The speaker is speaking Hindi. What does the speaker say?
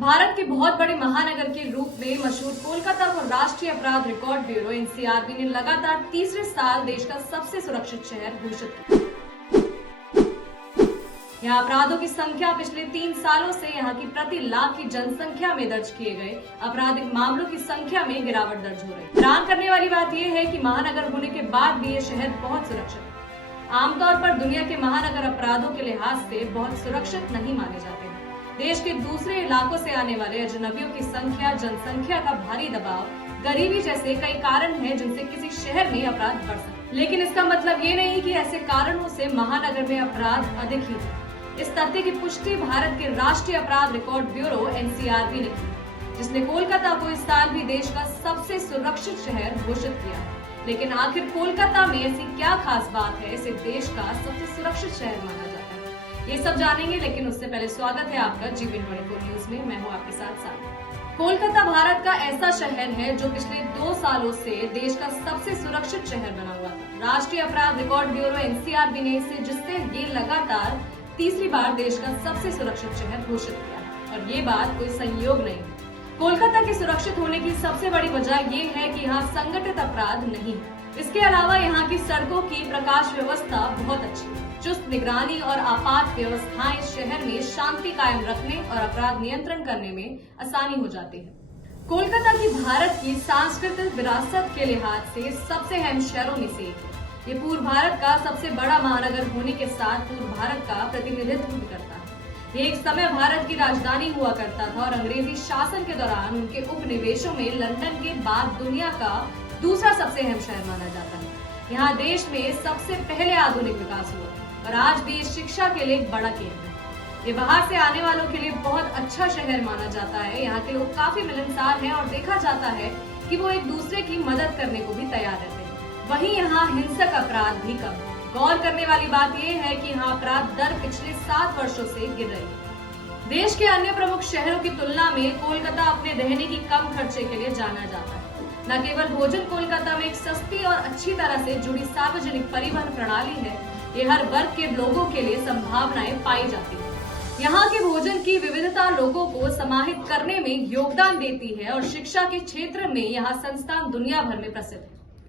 भारत के बहुत बड़े महानगर के रूप में मशहूर कोलकाता को राष्ट्रीय अपराध रिकॉर्ड ब्यूरो एनसीआरबी ने लगातार तीसरे साल देश का सबसे सुरक्षित शहर घोषित किया। यहाँ अपराधों की संख्या पिछले 3 सालों से यहाँ की प्रति लाख की जनसंख्या में दर्ज किए गए आपराधिक मामलों की संख्या में गिरावट दर्ज हो रही है। हैरान करने वाली बात यह है कि महानगर होने के बाद भी ये शहर बहुत सुरक्षित है। आमतौर पर दुनिया के महानगर अपराधों के लिहाज से बहुत सुरक्षित नहीं माने जाते हैं। देश के दूसरे इलाकों से आने वाले अजनबियों की संख्या, जनसंख्या का भारी दबाव, गरीबी जैसे कई कारण हैं जिनसे किसी शहर में अपराध बढ़ सकते। लेकिन इसका मतलब ये नहीं कि ऐसे कारणों से महानगर में अपराध अधिक ही है। इस तथ्य की पुष्टि भारत के राष्ट्रीय अपराध रिकॉर्ड ब्यूरो एनसीआरबी ने की, जिसने कोलकाता को इस साल भी देश का सबसे सुरक्षित शहर घोषित किया। लेकिन आखिर कोलकाता में ऐसी क्या खास बात है इसे देश का सबसे सुरक्षित शहर माना जाता है, ये सब जानेंगे। लेकिन उससे पहले स्वागत है आपका G24 न्यूज में। मैं हूँ आपके साथ साथ। कोलकाता भारत का ऐसा शहर है जो पिछले 2 सालों से देश का सबसे सुरक्षित शहर बना हुआ था। राष्ट्रीय अपराध रिकॉर्ड ब्यूरो एनसीआरबी ने इसे जिससे ये लगातार तीसरी बार देश का सबसे सुरक्षित शहर घोषित किया है। और ये बात कोई संयोग नहीं है। कोलकाता के सुरक्षित होने की सबसे बड़ी वजह ये है कि यहाँ संगठित अपराध नहीं है। इसके अलावा यहाँ की सड़कों की प्रकाश व्यवस्था बहुत अच्छी है। चुस्त निगरानी और आपात व्यवस्थाएं इस शहर में शांति कायम रखने और अपराध नियंत्रण करने में आसानी हो जाती है। कोलकाता की भारत की सांस्कृतिक विरासत के लिहाज से सबसे अहम शहरों में से एक है। ये पूर्व भारत का सबसे बड़ा महानगर होने के साथ पूर्व भारत का प्रतिनिधित्व भी करता है। ये एक समय भारत की राजधानी हुआ करता था और अंग्रेजी शासन के दौरान उनके उपनिवेशों में लंदन के बाद दुनिया का दूसरा सबसे अहम शहर माना जाता है। यहाँ देश में सबसे पहले आधुनिक विकास हुआ और आज भी शिक्षा के लिए एक बड़ा केंद्र है। ये बाहर से आने वालों के लिए बहुत अच्छा शहर माना जाता है। यहाँ के लोग काफी मिलनसार हैं और देखा जाता है कि वो एक दूसरे की मदद करने को भी तैयार रहते हैं। वहीं यहाँ हिंसक अपराध भी कम है। गौर करने वाली बात यह है कि यहाँ अपराध दर पिछले 7 वर्षों से गिर रही है। देश के अन्य प्रमुख शहरों की तुलना में कोलकाता अपने रहने की कम खर्चे के लिए जाना जाता है। न केवल भोजन, कोलकाता में एक सस्ती और अच्छी तरह से जुड़ी सार्वजनिक परिवहन प्रणाली है। ये हर वर्ग के लोगों के लिए संभावनाएं पाई जाती है। यहाँ के भोजन की विविधता लोगों को समाहित करने में योगदान देती है और शिक्षा के क्षेत्र में यहाँ संस्थान दुनिया भर में प्रसिद्ध है।